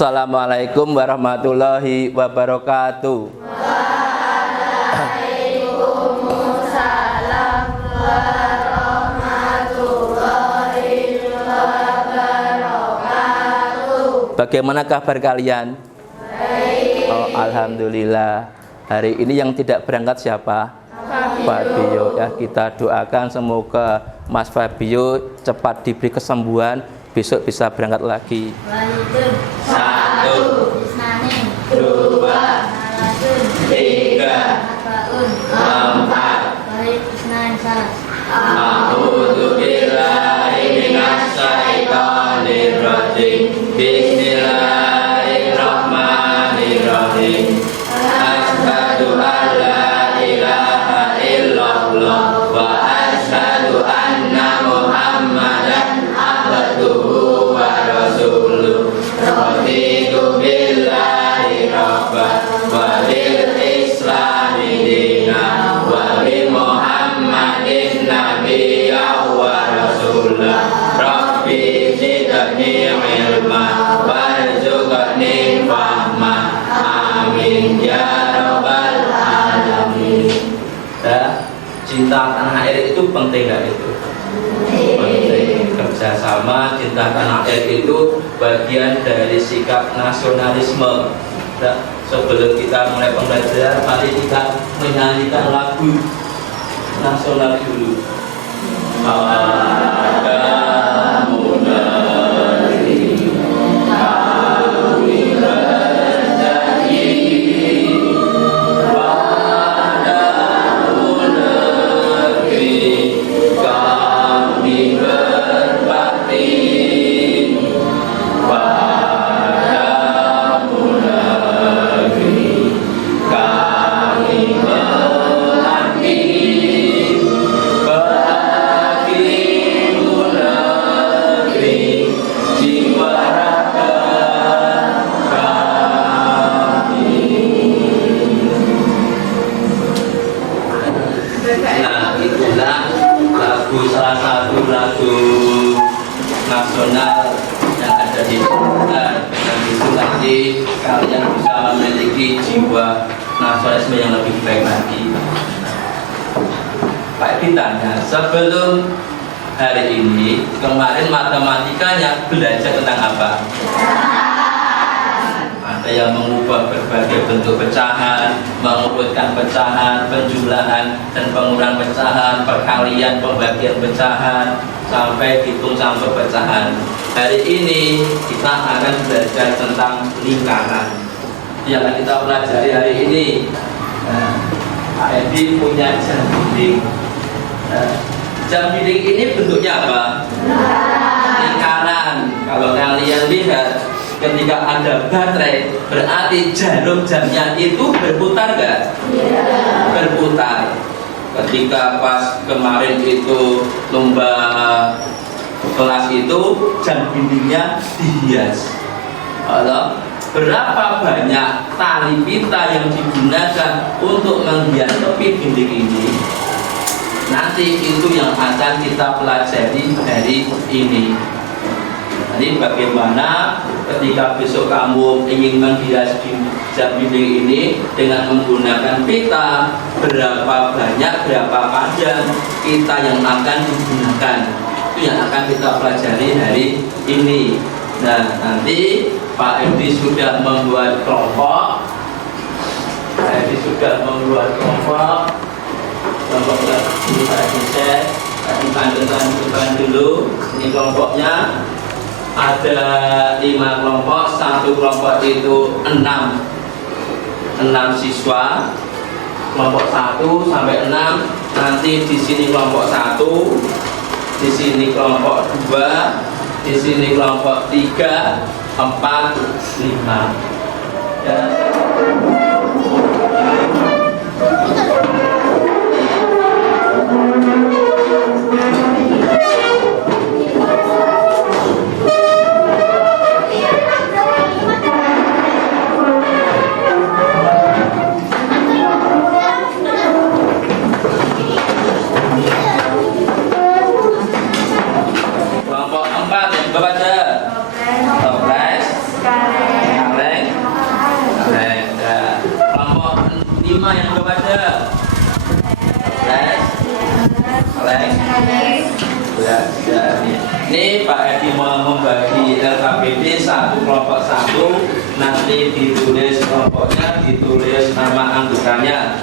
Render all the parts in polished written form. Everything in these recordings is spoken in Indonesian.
Assalamualaikum warahmatullahi wabarakatuh. Waalaikumsalam warahmatullahi wabarakatuh. Bagaimana kabar kalian? Baik. Oh, alhamdulillah. Hari ini yang tidak berangkat siapa? Fabio. Ya, kita doakan semoga Mas Fabio cepat diberi kesembuhan, besok bisa berangkat lagi. Satu, dua, tiga, empat. A'udzubillahi minasyaitonir rajim. Bismillahirrahmanirrahim. Asyhadu an la ilaha illallah wa asyhadu anna Muhammadan abduhu wa rasuluh. Raditu billahi rabban wa bil islami dinan wa bi Muhammadin nabiyyan wa rasulah. Rabbi zidni ilma warzuqni fahma. Amin ya rabbal alamin. Cinta tanah air itu penting nggak itu? Penting. Kerjasama cinta tanah air itu bagian dari sikap nasionalisme. Sebelum kita mulai pembelajaran, mari kita menyanyikan lagu nasional dulu. Padamu negeri kami berjanji, padamu negeri kami berbakti, padamu negeri kami mengabdi. Bagimu negeri jiwa raga kami. Nah, itulah lagu, salah satu lagu nasional yang ada di kita. Dan itu nanti kalian bisa memiliki jiwa nasionalisme yang lebih baik lagi. Pak ditanya, sebelum hari ini, kemarin matematikanya belajar tentang apa? Ada yang mengubah berbagai bentuk pecahan, mengurutkan pecahan, penjumlahan dan pengurangan pecahan, perkalian, pembagian pecahan, sampai hitung campur pecahan. Hari ini kita akan belajar tentang lingkaran. Yang akan kita pelajari hari ini. Pak Edi punya jam dinding. Jam dinding ini bentuknya apa? Lingkaran. Kalau kalian lihat, ketika ada baterai, berarti jarum jamnya itu berputar nggak? Berputar. Ketika pas kemarin itu lomba kelas itu, jam dindingnya dihias. Halo? Berapa banyak tali pita yang digunakan untuk menghias tepi dinding ini? Nanti itu yang akan kita pelajari hari ini. Jadi bagaimana ketika besok kamu ingin menghias jam dinding ini dengan menggunakan pita, berapa banyak, berapa panjang pita yang akan digunakan. Itu yang akan kita pelajari hari ini. Nah, nanti Pak Edi sudah membuat kelompok. Pak Edi sudah membuat kelompok. Kelompoknya bisa dicek. Dipanggil dulu. Ini kelompoknya ada 5 kelompok. Satu kelompok itu 6 siswa. Kelompok 1 sampai 6. Nanti di sini kelompok 1, di sini kelompok 2, di sini kelompok 3, 4, 5. Kelompok 4 yang baca toples, Belajar. Ini Pak Edi mau membagi LKPD satu kelompok satu, nanti ditulis kelompoknya, ditulis nama anggotanya.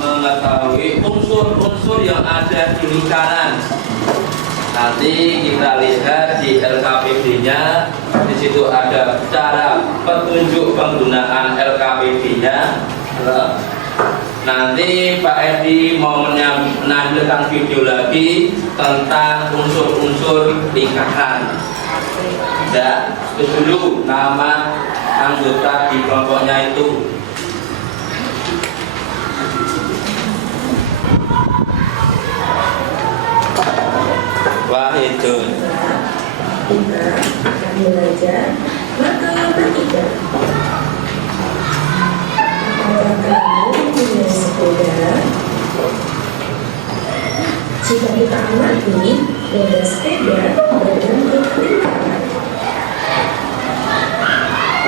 Mengetahui unsur-unsur yang ada di lingkaran. Nanti kita lihat di LKPD-nya, di situ ada cara petunjuk penggunaan LKPD-nya. Nanti Pak Edi mau menampilkan video lagi tentang unsur-unsur lingkaran. Ya, itu dulu nama anggota di kelompoknya itu. Wahidun. Kita akan belajar mata yang ketiga. Apakah kamu punya sepeda? Jika kita amati, roda sepeda berbentuk lingkaran.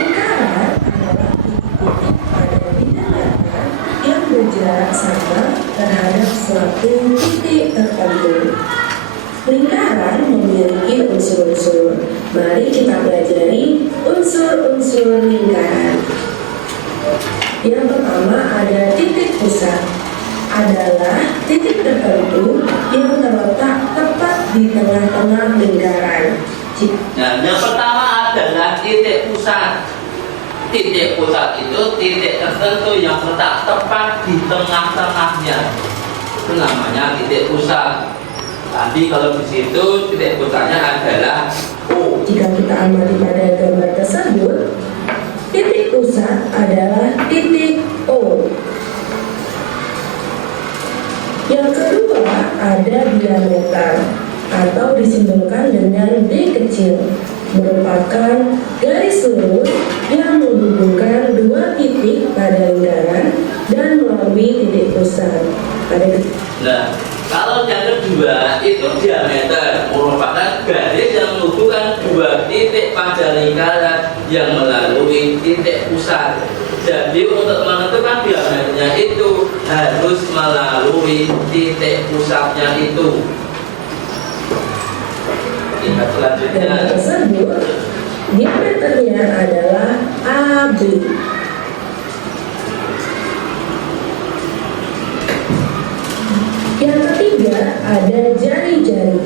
Lingkaran adalah titik-titik pada bidang nyata yang berjarak sama terhadap suatu titik tertentu. Lingkaran memiliki unsur-unsur. Mari kita pelajari unsur-unsur lingkaran. Yang pertama ada titik pusat. Adalah titik tertentu yang terletak tepat di tengah-tengah lingkaran. Nah, yang pertama adalah titik pusat. Titik pusat itu titik tertentu yang terletak tepat di tengah-tengahnya. Itu namanya titik pusat. Tadi kalau di situ titik pusatnya adalah O. Jika kita amati pada gambar tersebut, titik pusat adalah titik O. Yang kedua ada diameter atau disimbolkan dengan D kecil, merupakan garis lurus yang menghubungkan dua titik pada lingkaran dan melalui titik pusat. Nah, kalau yang kedua itu diameter, merupakan garis yang menghubungkan dua titik pada lingkaran yang melalui titik pusat. Jadi untuk menentukan diameternya itu harus melalui titik pusatnya itu. Kita selanjutnya. Dan tersebut diameternya adalah AB. Yang ketiga ada jari-jari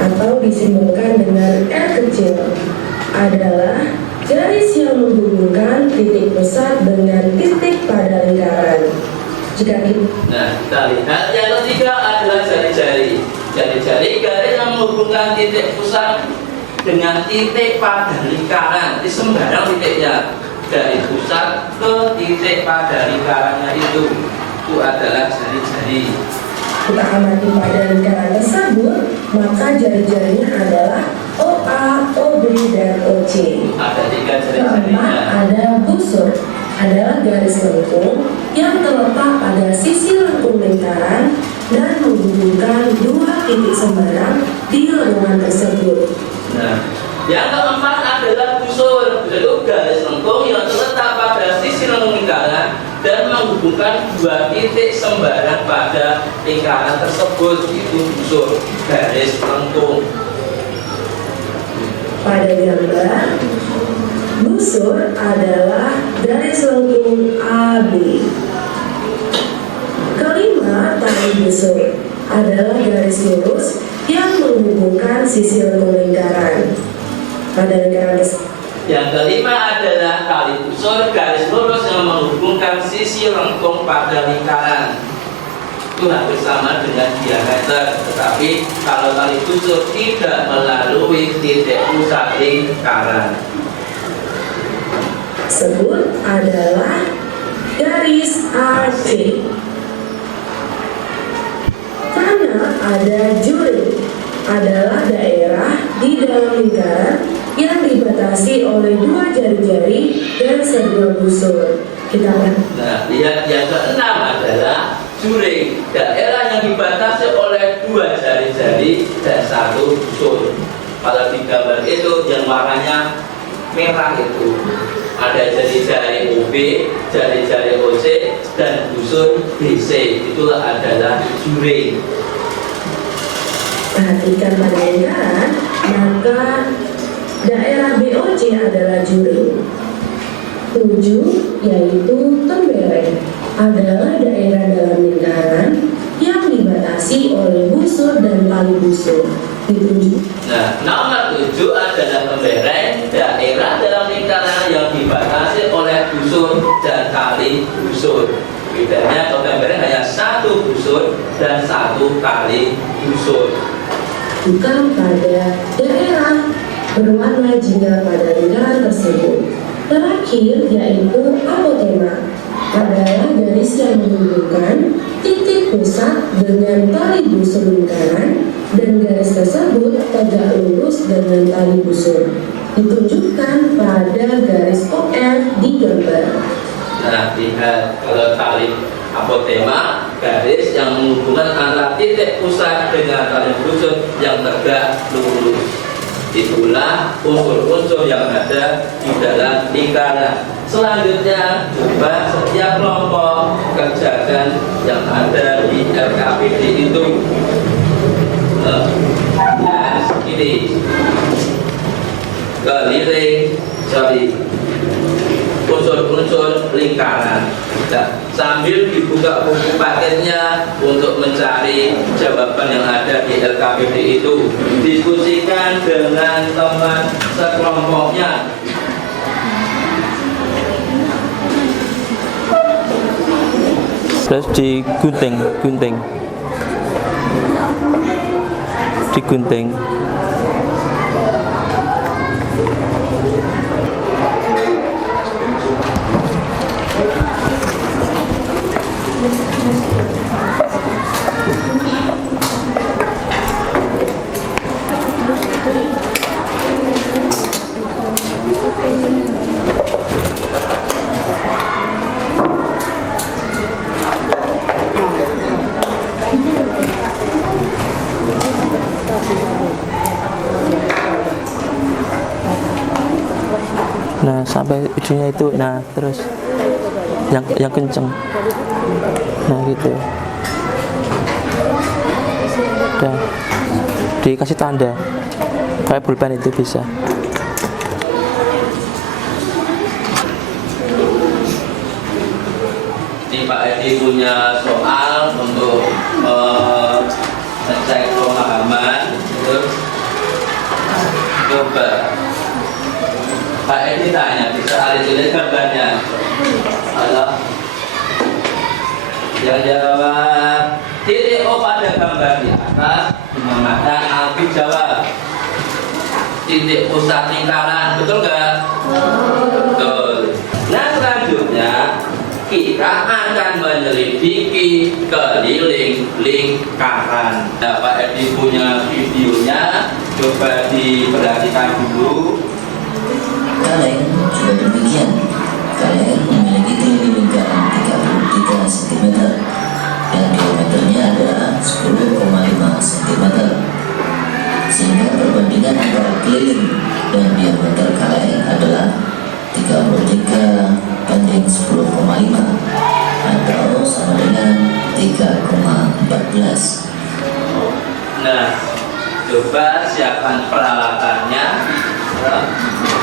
atau disimbolkan dengan R kecil, adalah garis yang menghubungkan titik pusat dengan titik pada lingkaran. Nah, kita lihat yang ketiga adalah jari-jari. Jari-jari garis yang menghubungkan titik pusat dengan titik pada lingkaran di sembarang titiknya, dari pusat ke titik pada lingkarannya itu adalah jari-jari. Kita amati pada lingkaran tersebut, maka jari-jarinya adalah OA, OB, dan OC. Ada tiga Keempat jari-jarinya. ada busur, adalah garis lengkung yang terletak pada sisi lengkung lingkaran dan menghubungkan dua titik sembarang di lengkungan tersebut. Nah, yang keempat adalah busur. Busur itu garis lengkung yang terletak pada sisi lengkung lingkaran dan menghubungkan dua titik sembarang pada lingkaran tersebut. Itu busur, garis lengkung. Pada gambar, busur adalah garis lengkung AB. Kelima, tali busur adalah garis lurus yang menghubungkan sisi lengkung lingkaran. Pada lingkaran Yang kelima adalah tali busur, garis lurus yang menghubungkan sisi lengkung pada lingkaran. Itu hampir sama dengan diameter, tetapi kalau tali busur tidak melalui titik pusat lingkaran. tersebut adalah garis AC. Karena ada juri, adalah daerah di dalam lingkaran yang dibatasi oleh dua jari-jari dan sebuah busur. Kita lihat. Nah, lihat yang keenam adalah juri, daerah yang dibatasi oleh dua jari-jari dan satu busur. Kalau di gambar itu yang warnanya merah itu ada jari-jari OB, jari-jari OC, dan busur BC. Itulah adalah juri. Perhatikan pada lingkaran, maka daerah BOC adalah juri. 7, yaitu tembereng, adalah daerah dalam lingkaran yang dibatasi oleh busur dan tali busur. Ditunjuk. Nah, nomor 7 adalah tembereng, daerah dalam lingkaran yang dibatasi oleh busur dan tali busur. Bedanya kalau tembereng hanya satu busur dan satu tali busur. Bukan pada daerah berwarna jingga pada lingkaran tersebut. Terakhir yaitu apotema, adalah garis yang menghubungkan titik pusat dengan tali busur lingkaran, dan garis tersebut tegak lurus dengan tali busur. Ditunjukkan pada garis OF di gambar. Nah, lihat kalau tali apotema, garis yang menghubungkan antara titik pusat dengan tali busur yang tegak lurus. Itulah unsur-unsur yang ada di dalam lingkaran. Selanjutnya, coba setiap kelompok kerjakan yang ada di LKPD itu. Nah, ini keliling, unsur-unsur lingkaran. Nah, sambil dibuka buku paketnya untuk mencari jawaban yang ada di LKPD itu, diskusikan dengan teman sekelompoknya. Terus digunting. Nah, sampai ujungnya itu. Nah, terus yang kenceng. Nah, gitu. Udah dikasih tanda kayak pulpen itu bisa. Ini Pak Edi punya soal untuk ngecek pemahaman. Coba Pak Edi tanya, bisa alih-alih gambarnya. Halo. Yang jawab titik O pada gambar di atas menggunakan Alfi jawab titik pusat lingkaran, betul nggak? Betul. Nah, selanjutnya kita akan menyelidiki keliling lingkaran. Nah, Pak Edi punya videonya, coba diperhatikan dulu. Kaleng juga demikian. Kaleng memiliki keliling lingkaran 33 cm dan diameternya adalah 10,5 cm. Sehingga perbandingan antara keliling dan diameter kaleng adalah 33:10,5 atau sama dengan 3,14. Nah, coba siapkan peralatannya.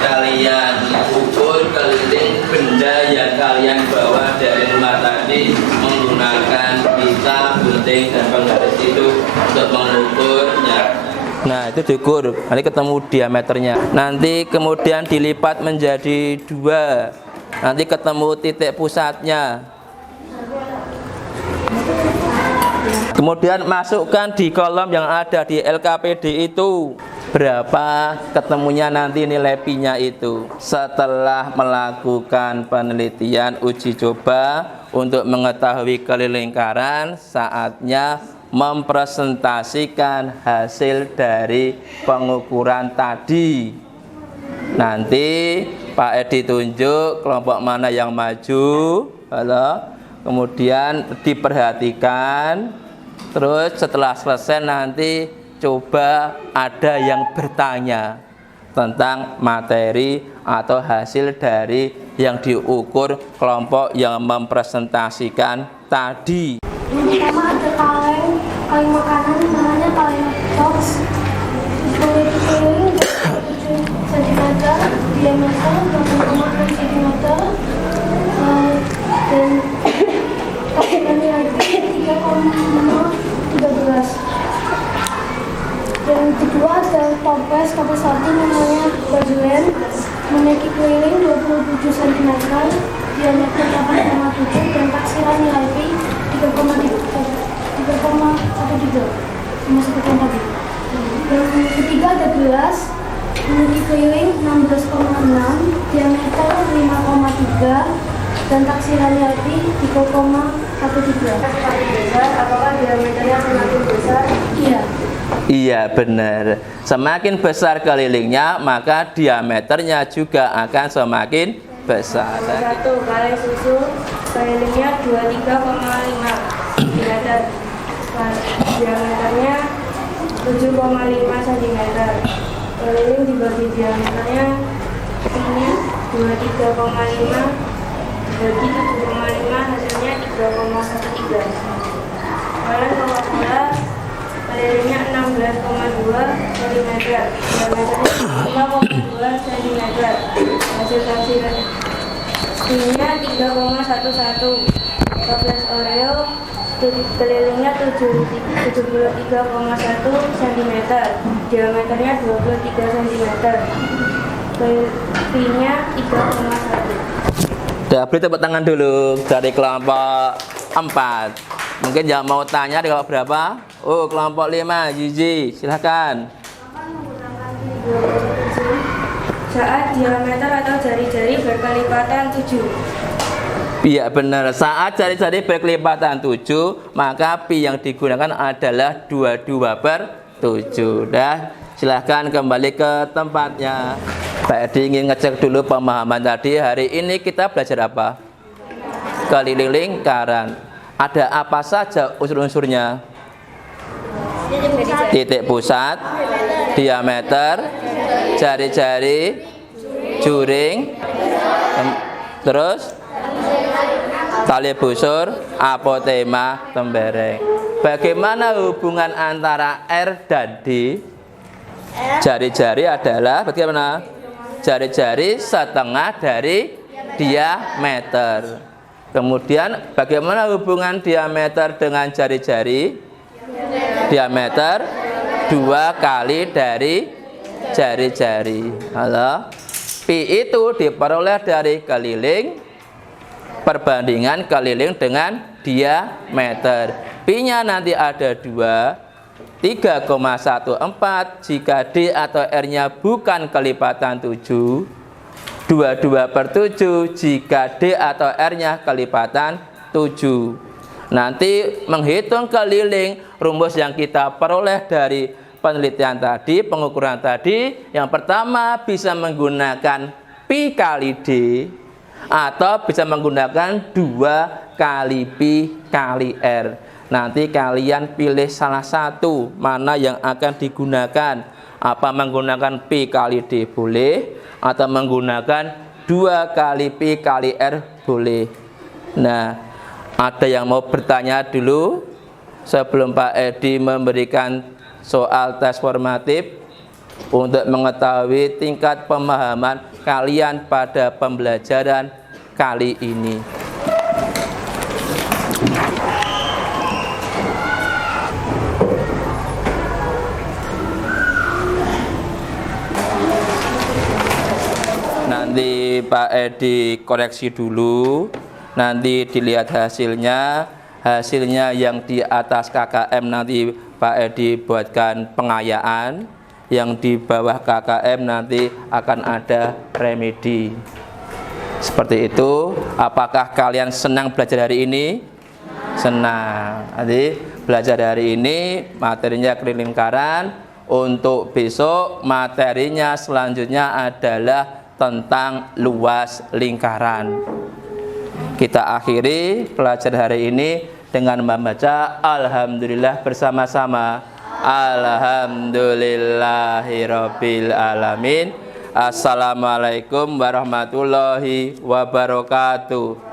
Kalian ukur keliling benda yang kalian bawa dari rumah tadi menggunakan pita, gunting, dan penggaris itu untuk mengukurnya. Nah, itu diukur. Nanti ketemu diameternya. Nanti kemudian dilipat menjadi 2. Nanti ketemu titik pusatnya. Kemudian masukkan di kolom yang ada di LKPD itu. Berapa ketemunya nanti nilai Pi-nya itu. Setelah melakukan penelitian uji coba untuk mengetahui keliling lingkaran, saatnya mempresentasikan hasil dari pengukuran tadi. Nanti Pak Edi tunjuk kelompok mana yang maju, kemudian diperhatikan. Terus setelah selesai nanti coba ada yang bertanya tentang materi atau hasil dari yang diukur kelompok yang mempresentasikan tadi. Yang pertama ada kaleng makanan namanya kaleng box. Yang kedua ada toples kapal satu namanya Bajulen, memiliki keliling 27 cm, diameter 8,7 dan taksiran nilai Pi 3,13. Yang ketiga ada gelas, memiliki keliling 16,6, diameter 5,3 dan taksiran nilai Pi 3,13. Apakah diameternya semakin besar? Iya. Iya benar. Semakin besar kelilingnya maka diameternya juga akan semakin besar. 1 kaleng susu kelilingnya 23,5 cm, diameternya 7,5 cm. Keliling dibagi diameternya ini 23,5 bagi 7,5 hasilnya 3,13. Kaleng Coca-Cola kelilingnya 16,2 cm, diameternya 5,2 cm. Hasil taksiran tingginya 3,11. Toples Oreo kelilingnya 73,1 cm, diameternya 23 cm. Pi-nya 3,1. Udah, beri tepuk tangan dulu dari kelompok 4. Mungkin yang mau tanya di kelompok berapa? Oh, kelompok 5, Gigi, silahkan. Saat diameter atau jari-jari berkelipatan 7. Iya benar, saat jari-jari berkelipatan 7 maka pi yang digunakan adalah 22/7. Dah, silahkan kembali ke tempatnya. Pak Edi ingin ngecek dulu pemahaman tadi. Hari ini kita belajar apa? Keliling lingkaran. Ada apa saja unsur-unsurnya? Titik pusat, diameter, jari-jari, juring, terus tali busur, apotema, tembereng. Bagaimana hubungan antara R dan D? Jari-jari adalah bagaimana? Jari-jari setengah dari diameter. Kemudian bagaimana hubungan diameter dengan jari-jari? Diameter 2 kali dari jari-jari. Halo. Pi itu diperoleh dari keliling perbandingan keliling dengan diameter. Pi-nya nanti ada 2, 3,14 jika D atau R-nya bukan kelipatan 7, 22/7 jika D atau R-nya kelipatan 7. Nanti menghitung keliling, rumus yang kita peroleh dari penelitian tadi, pengukuran tadi, yang pertama bisa menggunakan Pi kali D atau bisa menggunakan 2 kali Pi kali R. Nanti kalian pilih salah satu mana yang akan digunakan. Apa menggunakan Pi kali D boleh, atau menggunakan 2 kali Pi kali R boleh. Nah, ada yang mau bertanya dulu sebelum Pak Edi memberikan soal tes formatif untuk mengetahui tingkat pemahaman kalian pada pembelajaran kali ini. Nanti Pak Edi koreksi dulu, nanti dilihat hasilnya. Hasilnya yang di atas KKM nanti Pak Edi buatkan pengayaan, yang di bawah KKM nanti akan ada remedi. Seperti itu. Apakah kalian senang belajar hari ini? Senang. Nanti belajar hari ini materinya keliling lingkaran. Untuk besok materinya selanjutnya adalah tentang luas lingkaran. Kita akhiri pelajaran hari ini dengan membaca Alhamdulillah bersama-sama. Alhamdulillahirabbil alamin. Assalamualaikum warahmatullahi wabarakatuh.